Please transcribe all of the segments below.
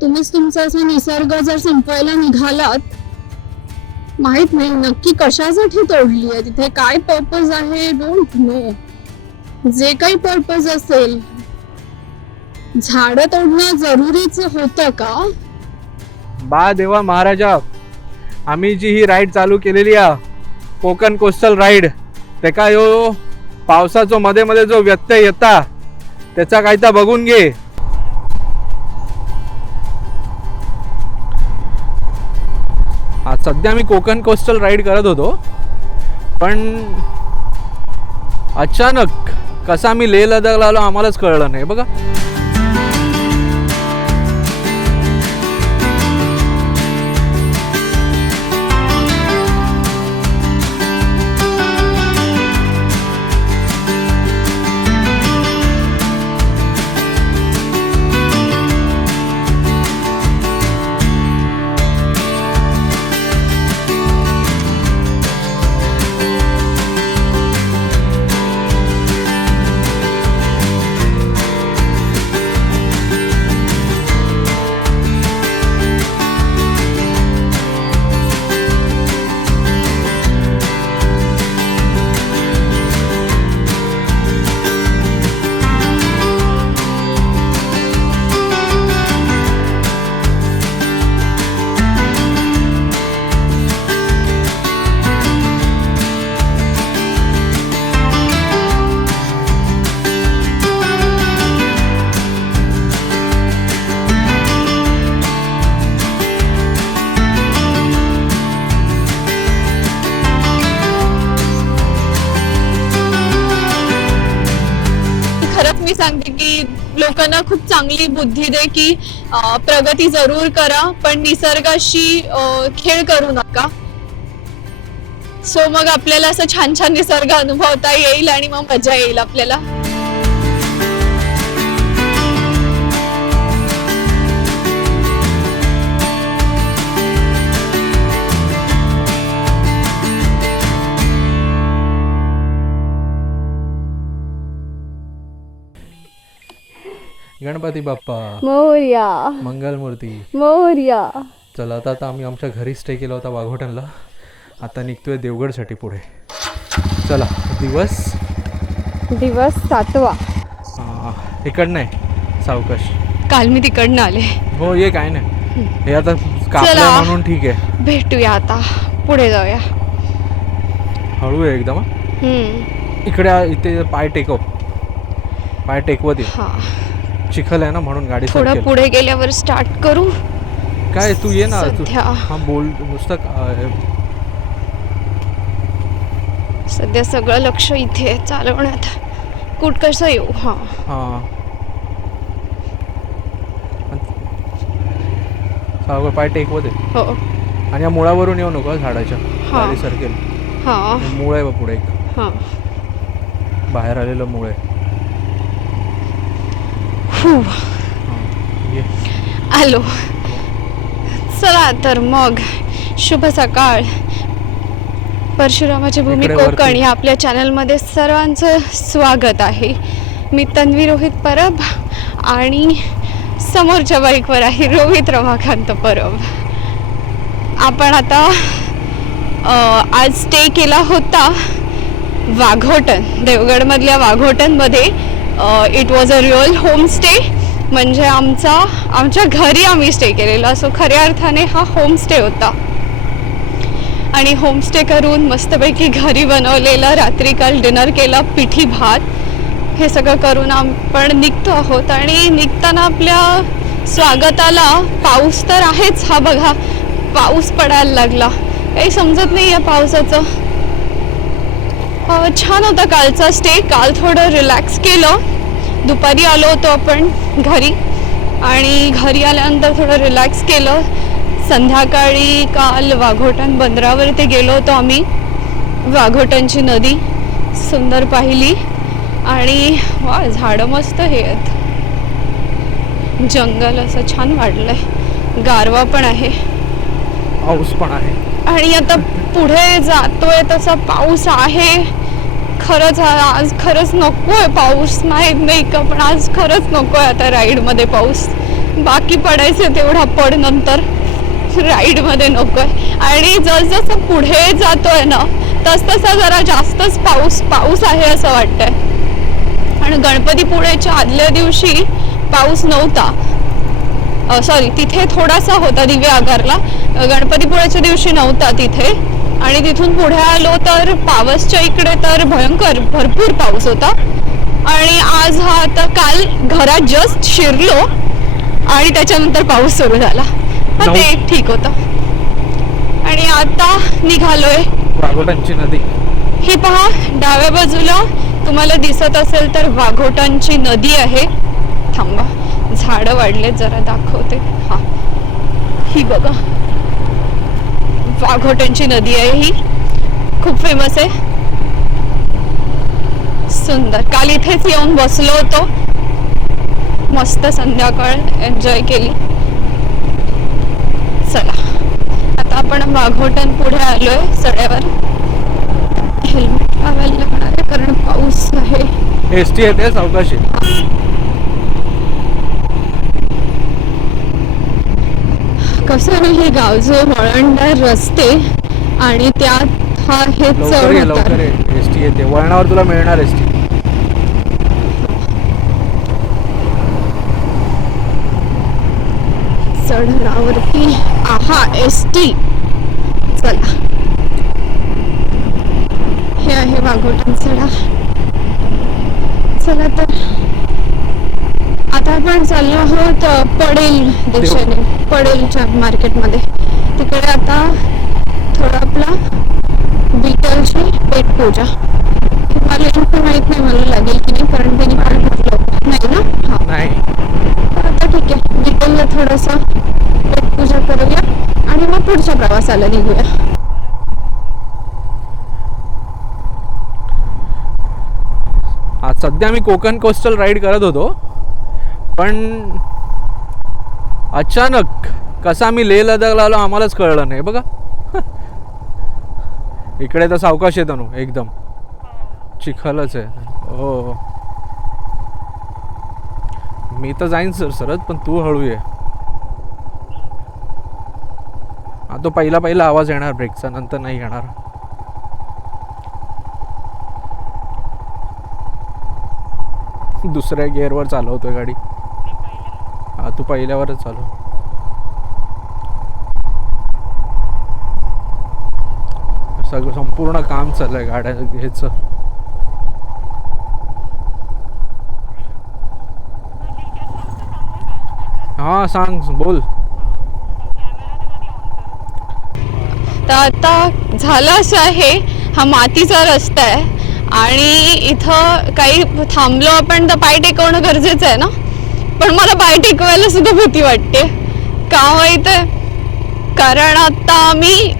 तुम्हीच तुमचा असा निसर्ग जर संपवायला निघालात, माहित नाही नक्की कशासाठी तोडली आहे, तिथे काय पर्पज आहे, डोंट नो. जे काही पर्पज असेल, झाडं तोडणं जरुरीच होतं का? बा देवा महाराजा, आम्ही जी ही राईड चालू केलेली आहे कोकण कोस्टल राईड, तेका यो पावसाचो मध्ये मध्ये जो व्यत्यय येता त्याचा काय तर बघून घे. आज सध्या मी कोकण कोस्टल राईड करत होतो, पण अचानक कसा मी लेह लडाखला आलो आम्हालाच कळलं नाही बघा. मी सांगते की लोकांना खूप चांगली बुद्धी दे की प्रगती जरूर करा, पण निसर्गाशी खेळ करू नका. सो मग आपल्याला असं छान छान निसर्ग अनुभवता येईल आणि मग मजा येईल आपल्याला. गणपती बाप्पा मोरया. मंगलमूर्ती. मोरया. चला आता आम्ही आमच्या घरी स्टे केला होता वाघोटनला, आता निघतोय देवगडसाठी पुढे. चला. दिवस 7वा. इकडं नाही सावकाश. काल मी तिकडनं आले. हो ये काय नाही, हे आता कापलं चला. म्हणून ठीक आहे. भेटूया आता, पुढे जाऊया. हळू आहे एकदम. इकडे इथे पाय टेकवत ये. हा, चिखल आहे ना म्हणून गाडी थोडं सरकेल. पुढे गेल्यावर स्टार्ट करू. काय तू ये ना तू. सध्या. हा बोल नुसतं सध्या सगळं लक्ष इथे आहे, चालवण्यात. कुठ कसं येऊ. हा सावकाश पाय टेकवत आहे. हो. आणि या मुळावरून येऊ नको झाडाच्या, हा. गाडी सरकेल. हा मूळ आहे बा पुढे एक, हा. बाहेर आलेलं मूळ आहे. ये. आलो. चला तर मग, शुभ सकाळ. परशुरामाची भूमी इकडे कोकण वरती. या आपल्या चॅनलमध्ये सर्वांचं स्वागत आहे. मी तन्वी रोहित परब आणि समोरच्या बाईकवर आहे रोहित रमाकांत परब. आपण आता आज स्टे केला होता वाघोटन, देवगडमधल्या वाघोटनमध्ये. It was a real home stay, म्हणजे आमच्या घरी आम्ही स्टे केलेला. सो खऱ्या अर्थाने हा होम स्टे होता. आणि होमस्टे करून मस्तपैकी घरी बनवलेलं, रात्री काल डिनर केला, पिठी भात, हे सगळं करून आपण निघतो आहोत. आणि निघताना आपल्या स्वागताला पाऊस तर आहेच. हा बघा, पाऊस पडायला लागला. काही समजत नाही या पावसाचं. छान होता कालचा स्टे. काल थोडं रिलॅक्स केलं. दुपारी आलो होतो आपण घरी, आणि घरी आल्यानंतर थोडं रिलॅक्स केलं. संध्याकाळी काल वाघोटन बंदरावरती गेलो होतो आम्ही. वाघोटनची नदी सुंदर पाहिली. आणि वा, झाडं मस्त हे आहेत, जंगल असं छान वाढलंय, गारवा पण आहे, पाऊस पण आहे. आणि आता पुढे जातोय तसा पाऊस आहे. खरंच आज खरंच नकोय पाऊस, माहीत नाही का, पण आज खरंच नकोय आता राईडमध्ये पाऊस. बाकी पडायचं तेवढा पड, नंतर राईड मध्ये नकोय. आणि जसजसं पुढे जातोय ना तसतसा जरा जास्तच पाऊस आहे असं वाटतंय. आणि गणपतीपुळेच्या आदल्या दिवशी पाऊस नव्हता, सॉरी तिथे थोडासा होता दिवे आगारला, गणपतीपुळेच्या दिवशी नव्हता तिथे. आणि तिथून पुढे आलो तर पावसच्या इकडे तर भयंकर भरपूर पाऊस होता. आणि आज हा आता काल घरात जस्ट शिरलो आणि त्याच्यानंतर पाऊस सुरू झाला, ते ठीक होतं. आणि आता निघालोय वाघोटांची नदी. ही पहा डाव्या बाजूला तुम्हाला दिसत असेल तर वाघोटांची नदी आहे. थांबा, झाडं वाढले जरा दाखवते. हा, ही बघा वाघोटांची नदी आहे, ही खूप फेमस आहे, सुंदर. काल इथेच येऊन बसलो होतो, मस्त संध्याकाळ एन्जॉय केली. चला आता आपण वाघोटन पुढे आलोय सड्यावर. हेल्मेट लावायला लागणार आहे कारण पाऊस आहे. एसटी येते सावकाशी. कसं आहे हे गावचं वळणदार रस्ते आणि त्यात हा हे चढ लवकर एसटी येते, वळणावर तुला मिळणार एसटी. चढणावरती आहा एसटी. चला हे आहे वाघोटन चढा. चला तर आता आपण चाललो आहोत पडेल दिशेने, पडेलच्या मार्केटमध्ये. तिकडे आता थोडं आपला बीटलची पेटपूजा. मला इन्फो माहित नाही मला लागेल की नाही, कारण त्यांनी काल म्हटलं नाही ना. हा नाही, आता ठीक आहे, बीटलला थोडंसं पेटपूजा करूया आणि मग पुढच्या प्रवासाला निघूया. आज सध्या मी कोकण कोस्टल राईड करत होतो, पण अचानक कसा मी लेह लडाखला आलो आम्हालाच कळलं नाही. बघा इकडे तर सावकाश येतो ना, एकदम चिखलच आहे. हो मी तर जाईन सर सरत, पण तू हळू ये. हा तो पहिला आवाज येणार ब्रेकचा, नंतर नाही येणार. दुसऱ्या गिअरवर चालवतोय गाडी. हा तू पहिल्यावरच चालव. सगळं संपूर्ण काम चाललंय गाड्या ह्याचं. हा सांग, बोल. तर आता झालं असं आहे, हा मातीचा रस्ता आहे आणि इथं काही थांबलो आपण तर पाय टेकवणं गरजेचं आहे ना. पण मला पाय टेकवायला सुद्धा भीती वाटते. का माहित आहे, कारण आता आम्ही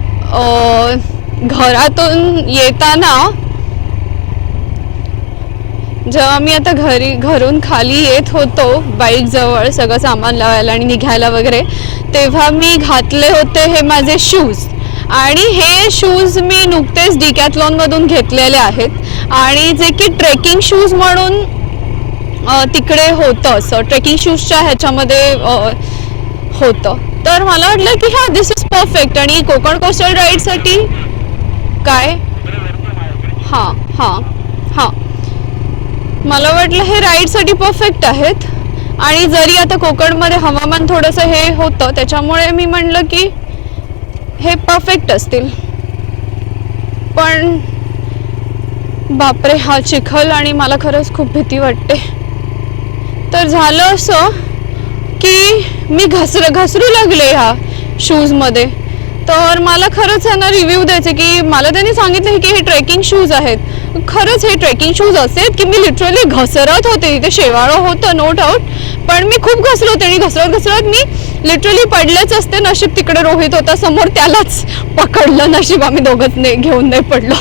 घरातून येताना, जेव्हा मी आता घरून खाली येत होतो बाईक जवळ सगळं सामान लावायला आणि निघायला वगैरे, तेव्हा मी घातले होते हे माझे शूज. आणि हे शूज मी नुकतेच डिकॅथलॉन मधून घेतलेले आहेत आणि जे की ट्रेकिंग शूज म्हणून तिकडे होतं, असं ट्रेकिंग शूजच्या ह्याच्यामध्ये होतं. तर मला वाटलं की हा दिस इज परफेक्ट. आणि कोकण कोस्टल राईडसाठी काय हां हां हां मला वाटलं हे राईडसाठी परफेक्ट आहेत. आणि जरी आता कोकणमध्ये हवामान थोडंसं हे होतं त्याच्यामुळे मी म्हणलं की हे परफेक्ट असतील. पण बापरे हा चिखल आणि मला खरंच खूप भीती वाटते. तर झालं असं की मी घसरू लागले ह्या शूजमध्ये. तर मला खरंच यांना रिव्ह्यू द्यायचे की मला त्यांनी सांगितलं की हे ट्रेकिंग शूज आहेत. खरंच हे ट्रेकिंग शूज असेल की मी लिटरली घसरत होते, तिथे शेवाळं होतं नो डाऊट, पण मी खूप घसरत होते आणि घसरत मी लिटरली पडलेच असते. नशीब तिकडे रोहित होता समोर, त्यालाच पकडलं. नशीब आम्ही दोघंच घेऊन नाही पडलो,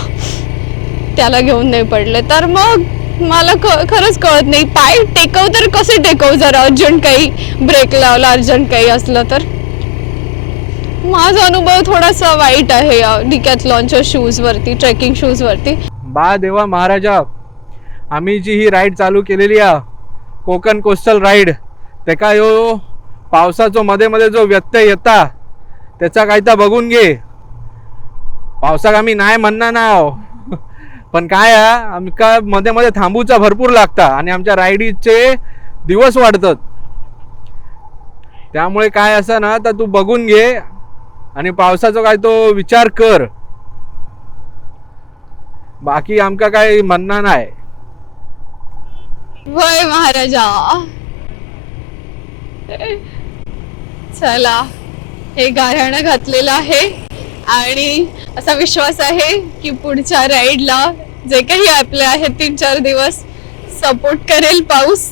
त्याला घेऊन नाही पडले. तर मग मला खरंच कळत नाही पाय टेकव तर कसे टेकव, जर अर्जंट काही ब्रेक लावला, अर्जंट काही असलं तर. माझा अनुभव थोडासा वाईट आहे या डिकॅथलॉनच्या शूज वरती, ट्रेकिंग शूज वरती. बा देवा महाराजा, आम्ही जी ही राईड चालू केलेली आहे कोकण कोस्टल राईड, तेका ह्यो पावसाचो मध्ये मध्ये जो व्यत्यय येता त्याचा काय तर बघून घे. पावसाक आम्ही नाही म्हणणार ना, पण काय आमका मध्ये मध्ये थांबूचा भरपूर लागता आणि आमच्या रायडीचे दिवस वाढतात. त्यामुळे काय असं ना तर तू बघून घे आणि पावसाचा काय तो विचार कर. बाकी आमका काय म्हणणं नाही. वय महाराजा. चला, हे गाऱ्हाणं घातलेलं आहे आणि असा विश्वास आहे की पुढच्या राईडला जे काही आपले आहेत 3-4 दिवस सपोर्ट करेल पाऊस.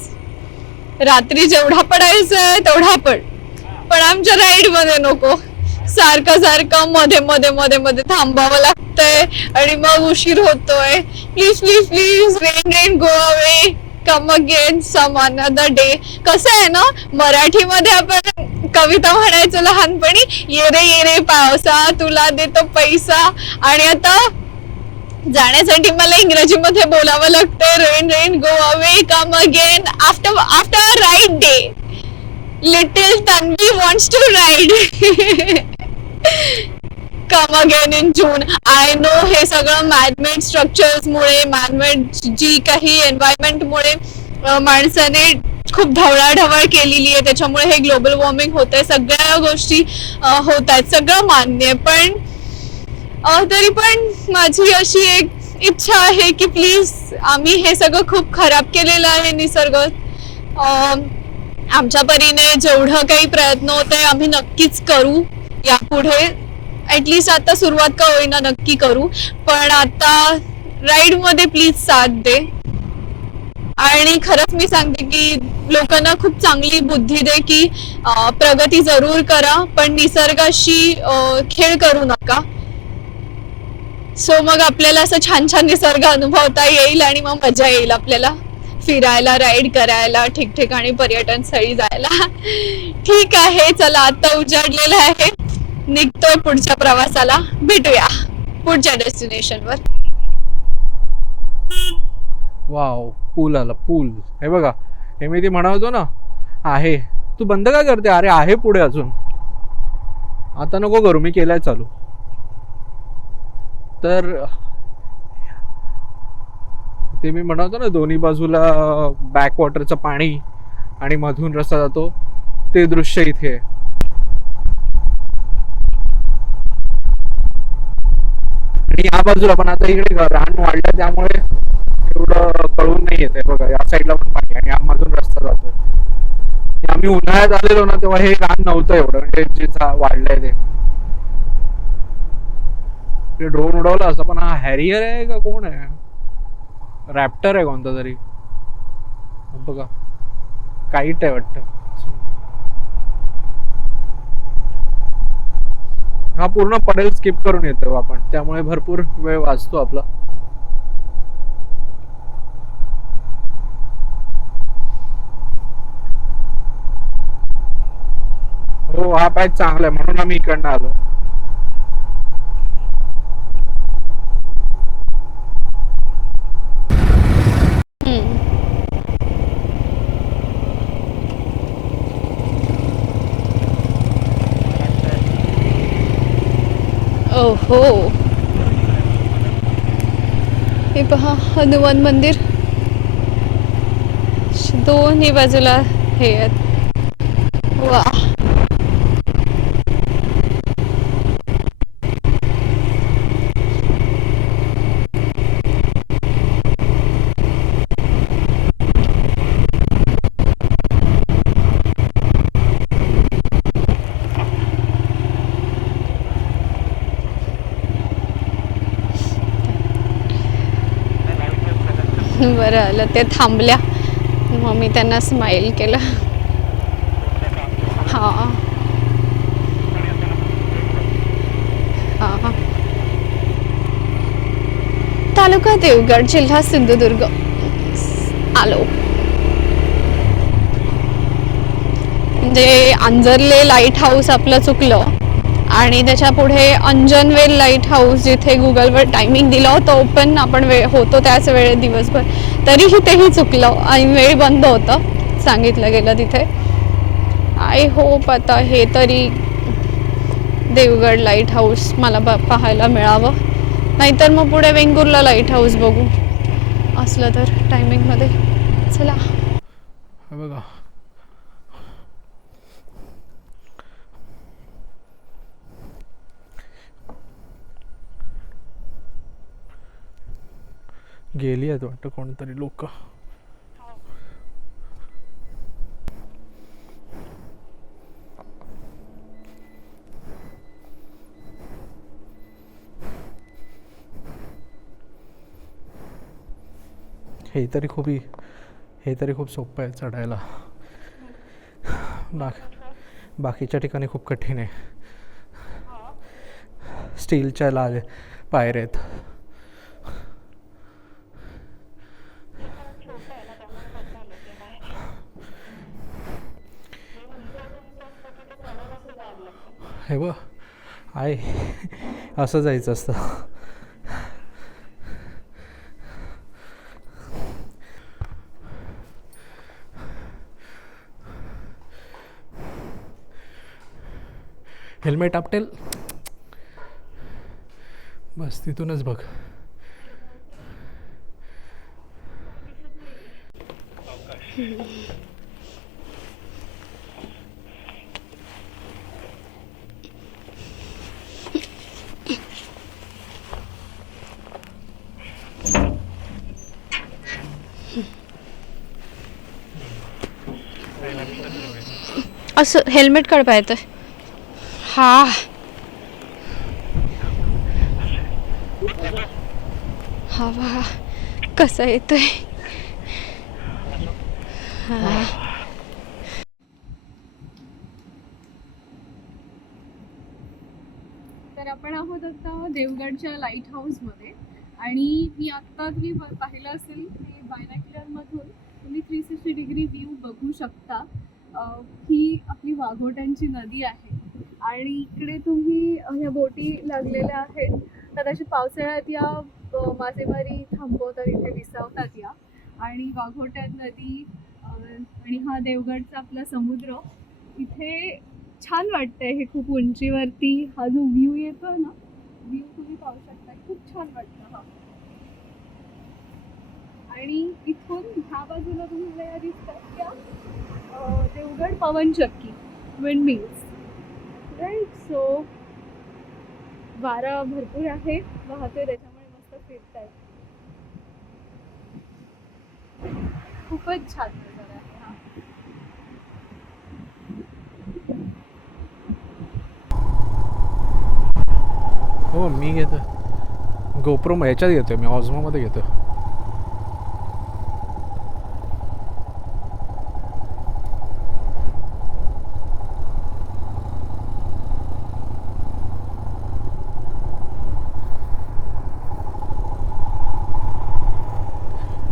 रात्री जेवढा पडायचा तेवढा पण आमच्या राईड मध्ये नको. सारखं मध्ये मध्ये मध्ये मध्ये थांबावं लागतंय आणि मग उशीर होतोय. Please please please, rain go away, come again some another day. कसं आहे ना, मराठीमध्ये आपण कविता म्हणायचो लहानपणी, ये रे पावसा तुला देतो पैसा. आणि आता जाण्यासाठी मला इंग्रजीमध्ये बोलावं लागतंय, rain go away, come again after ride day. Little Tanvi wants to ride. Come again in June. I know हे सगळं मॅनमेड स्ट्रक्चर्स मुळे, मॅनमेड जी काही एन्व्हायरमेंट मुळे माणसाने खूप ढवळाढवळ केलेली आहे, त्याच्यामुळे हे ग्लोबल वॉर्मिंग होत आहे. सगळ्या गोष्टी होत आहेत, सगळं मान्य आहे. पण तरी पण माझी अशी एक इच्छा आहे की प्लीज, आम्ही हे सगळं खूप खराब केलेलं आहे निसर्ग. आमच्या परीने जेवढं काही प्रयत्न होत आहे आम्ही नक्कीच करू. यापुढे ऍटलीस्ट आता सुरुवात का होईना नक्की करू. पण आता राईड मध्ये प्लीज साथ दे. आणि खरंच मी सांगते की लोकांना खूप चांगली बुद्धी दे की प्रगती जरूर करा पण निसर्गाशी खेळ करू नका. सो मग आपल्याला असं छान छान निसर्ग अनुभवता येईल आणि मग मजा येईल आपल्याला फिरायला, राईड करायला, ठिकठिकाणी पर्यटन स्थळी जायला. ठीक आहे, चला आता उजाडलेलं आहे, निघतोय पुढच्या प्रवासाला. भेटूया पुढच्या डेस्टिनेशनवर. वाव, पूल आला, पूल. हे बघा, हे मी ती म्हणतो ना आहे. तू बंद का करते? अरे आहे पुढे अजून. आता नको करू, मी केलाय चालू. तर ते मी म्हणतो ना, दोन्ही बाजूला बॅकवॉटरचं पाणी आणि मधून रस्ता जातो, ते दृश्य इथे आहे. आणि या बाजूला पण आता इकडे रान वाढलं त्यामुळे एवढं कळून नाही येत आहे. बघा, या साईडला पण पाणी आणि यामधून रस्ता जातोय. आम्ही उन्हाळ्यात आलेलो ना तेव्हा हे रान नव्हतं एवढं, म्हणजे जे वाढलंय ते ड्रोन उडवला असं. पण हा हॅरियर आहे का कोण आहे? रॅप्टर आहे कोणता तरी. बघा, काईट आहे वाटतं. हा पूर्ण पडेल स्किप करून येतो आपण, त्यामुळे भरपूर वेळ वाचतो आपला. हो, हा पॅच चांगला आहे म्हणून आम्ही इकडनं आलो. ओहो, हे पहा हनुमान मंदिर. दोन्ही बाजूला हे आहेत. वा, बरं आलं ते थांबल्या, मग मी त्यांना स्माईल केलं. हां हां. तालुका देवगड, जिल्हा सिंधुदुर्ग आलो. म्हणजे अंजरले लाईट हाऊस आपलं चुकलं आणि त्याच्या पुढे अंजनवेल लाईट हाऊस, जिथे गुगलवर टायमिंग दिला होता ओपन, आपण वेळ होतो त्याच वेळेत आय होप आता हे तरी देवगड लाईट हाऊस मला पाहायला मिळावं, नाहीतर मग पुढे वेंगुर्ला लाईट हाऊस बघू असलं तर टायमिंगमध्ये. चला. बघा गेली आहेत वाटतं कोणतरी लोक. हे तरी खूप सोपं आहे चढायला. बाकीच्या ठिकाणी खूप कठीण आहे. स्टीलच्या पायऱ्या आहेत. हे बघ आहे, असं जायचं असतं. हेल्मेट आपटेल. बस तिथूनच बघ. असं हेल्मेट काढता येतं. हा हवा कसा येतोय. तर आपण आहोत आता देवगडच्या लाईट हाऊसमध्ये आणि मी आत्ता तुम्ही पाहिलं असेल की बायनॅक्युलरमधून तुम्ही 360 डिग्री व्ह्यू बघू शकता. ही आपली वाघोट्यांची नदी आहे आणि इकडे तुम्ही ह्या बोटी लागलेल्या आहेत. कदाचित पावसाळ्यात या मासेमारी थांबवतात, इथे विसावतात या. आणि वाघोट्या नदी आणि हा देवगडचा आपला समुद्र इथे छान वाटतंय. हे खूप उंचीवरती हा जो व्ह्यू येतो ना, व्ह्यू तुम्ही पाहू शकता, खूप छान वाटतं हा. आणि इथून ह्या बाजूला तुम्हाला या दिसतात त्या देवगड पवनचक्की विंड मिल्स, राईट. सो वारा भरपूर आहे, वाहते, त्याच्यामुळे मस्त फिरतायत. खूपच छान नजारा आहे हा. हो मी घेतो गोप्रो, ह्याच्यात घेतोय मी, ऑझमोमध्ये घेतोय.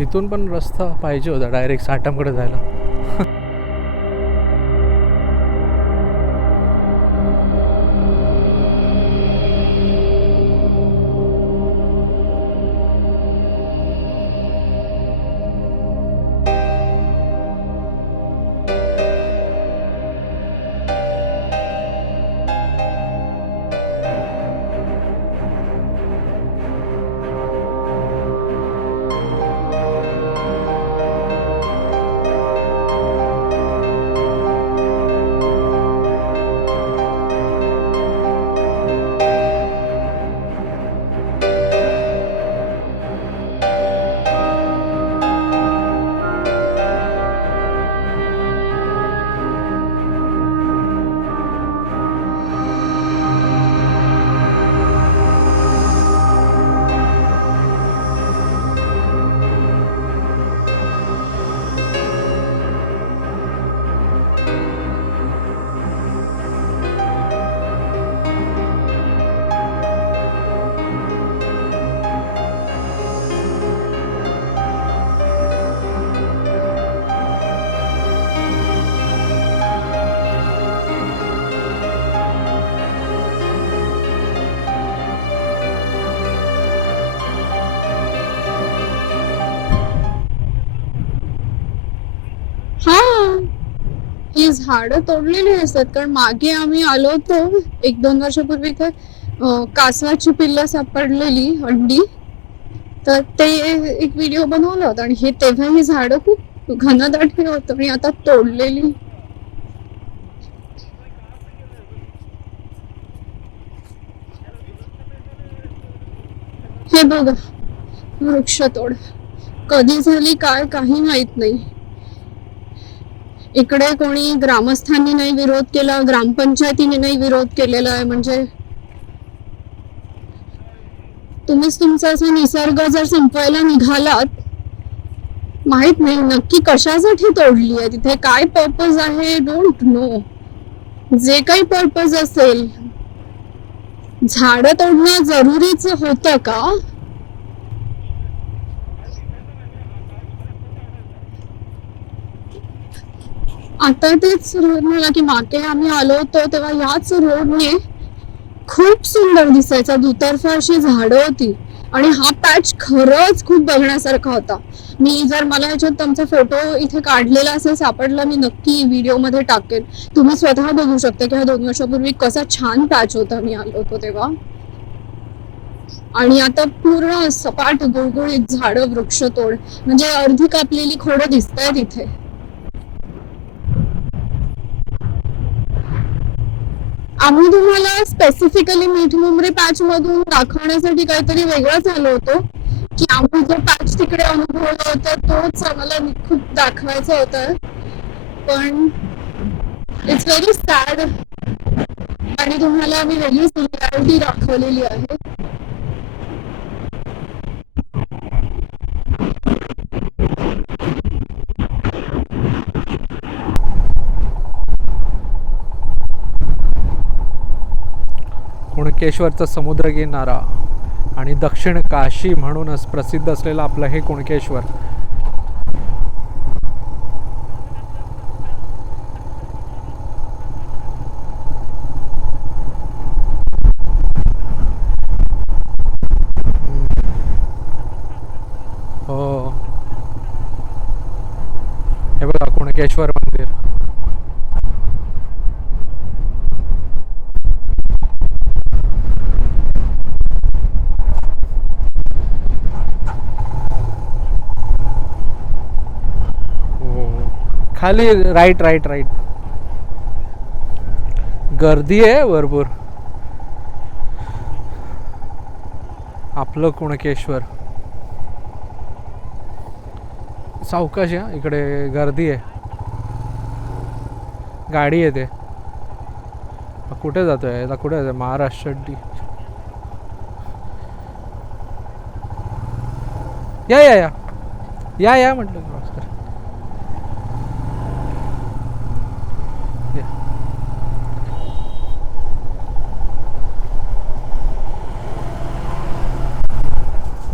इथून पण रस्ता पाहिजे होता डायरेक्ट साटमकडे जायला. झाडं तोडलेली असतात. कारण मागे आम्ही आलो होतो 1-2 वर्षापूर्वी, इथे कासवाची पिल्लं सापडलेली अंडी, तर ते एक व्हिडिओ बनवला होता. आणि हे तेव्हा ही झाडं खूप घनदाट होतं आणि आता तोडलेली. हे बघा, वृक्षतोड कधी झाली काय काही माहित नाही. इकडे कोणी ग्रामस्थांनी नाही विरोध केला, ग्रामपंचायतीने नाही विरोध केलेला आहे. म्हणजे तुम्हीच तुमचा असा निसर्ग जर संपवायला निघालात, माहित नाही नक्की कशासाठी तोडली आहे, तिथे काय पर्पज आहे, डोंट नो. जे काही पर्पज असेल, झाडं तोडणं जरुरीच होतं का? आता तेच रोड मला की मागे आम्ही आलो होतो तेव्हा याच रोडने खूप सुंदर दिसायचा, दुतर्फा अशी झाडं होती. आणि हा पॅच खरंच खूप बघण्यासारखा होता. मी जर मला ह्याच्यात तुमचा फोटो इथे काढलेला असेल सापडला, मी नक्की व्हिडिओ मध्ये टाकेन. तुम्ही स्वतः बघू शकता की हा 2 वर्षापूर्वी कसा छान पॅच होता मी आलो होतो तेव्हा. आणि आता पूर्ण सपाट गुळगुळीत झाडं, वृक्षतोड, म्हणजे अर्धी कापलेली खोडं दिसत आहेत इथे. आम्ही तुम्हाला स्पेसिफिकली मीठमुंबरी पॅच मधून दाखवण्यासाठी काहीतरी वेगळंच आलो होतो, की आम्ही जो पॅच तिकडे अनुभवला होता तोच आम्हाला खूप दाखवायचा होता. पण इट्स व्हेरी सॅड. आणि तुम्हाला आम्ही वेगळी सिमिलॅरिटी दाखवलेली आहे. कुणकेश्वरचा समुद्र किनारा आणि दक्षिण काशी म्हणूनच प्रसिद्ध असलेलं आपलं हे कुणकेश्वर. हो, हे बघा कुणकेश्वर मंदिर. खाली राईट राईट राईट. गर्दी आहे भरपूर. आपलं कुणकेश्वर. सावकाश आहे, इकडे गर्दी आहे, गाडी येते. कुठे जातोय आता, कुठे जातोय? महाराष्ट्र या या या या या म्हटलं.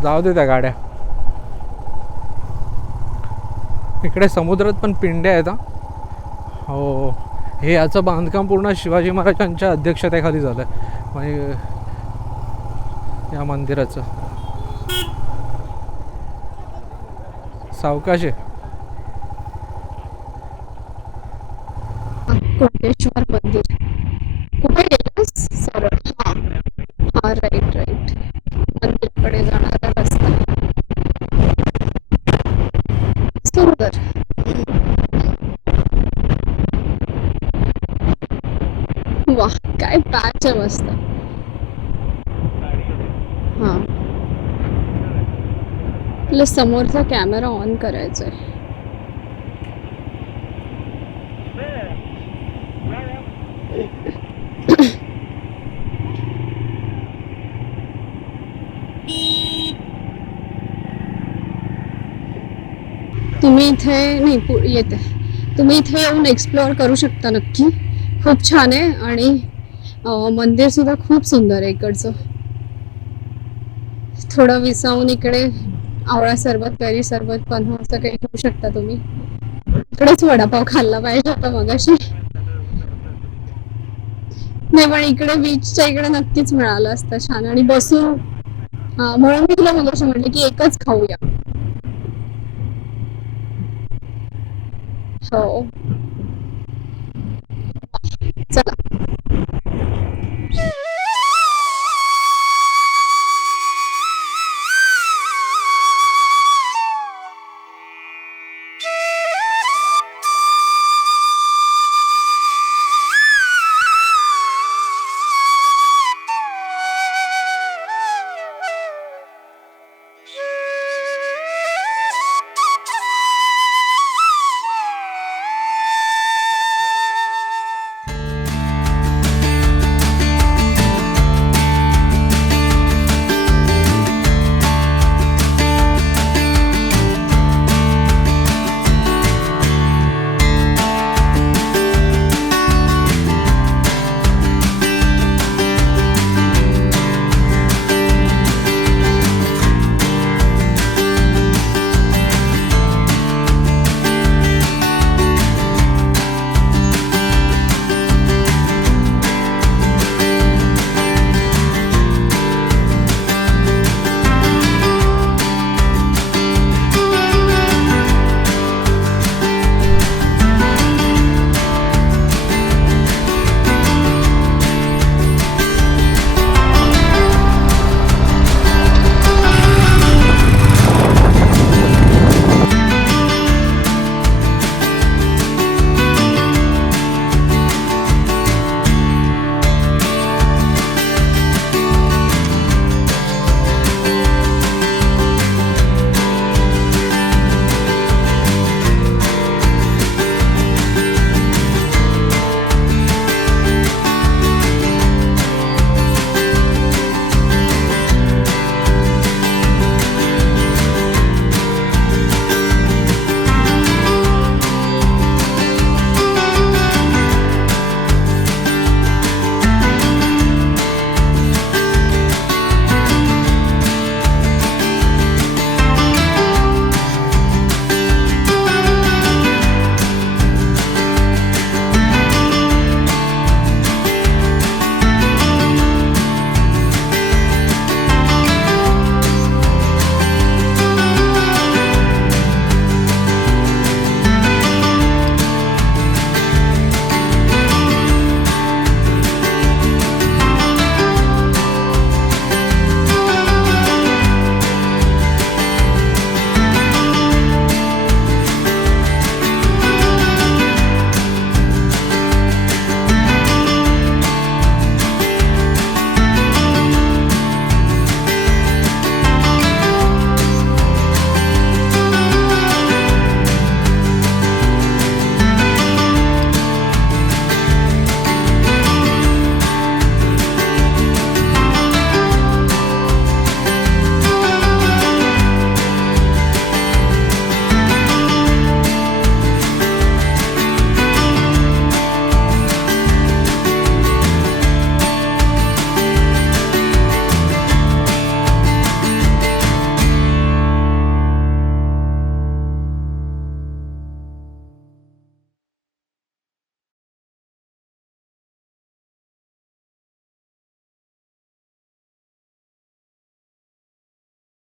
जाऊ दे त्या गाड्या. इकडे समुद्रात पण पिंड्या आहेत. हो, हे याचं बांधकाम पूर्ण शिवाजी महाराजांच्या अध्यक्षतेखाली झालं आहे, म्हणजे या मंदिराचं. सावकाश आहे. कोटेश्वर मंदिर कुठे गेलास? सरळ हा हा, राईट राईट, मंदिराकडे जाणारा रस्ता. सुंदर. वा, काय पॅच आहे मस्त. हा, आपल्या समोरचा कॅमेरा ऑन करायचा आहे. तुम्ही इथे नाही येते, तुम्ही इथे येऊन एक्सप्लोअर करू शकता नक्की. खूप छान आहे. आणि मंदिर सुद्धा खूप सुंदर आहे इकडचं. थोडं विसावून इकडे आवळा सरबत, कैरी सरबत, पन्हा असं काही घेऊ शकता तुम्ही. इकडेच वडापाव खाल्ला पाहिजे आता मगाशी. नाही, पण इकडे बीचच्या इकडे नक्कीच मिळालं असतं छान. आणि बसून, म्हणून मी तुला मगाशी म्हटलं की एकच खाऊया. हो, चला.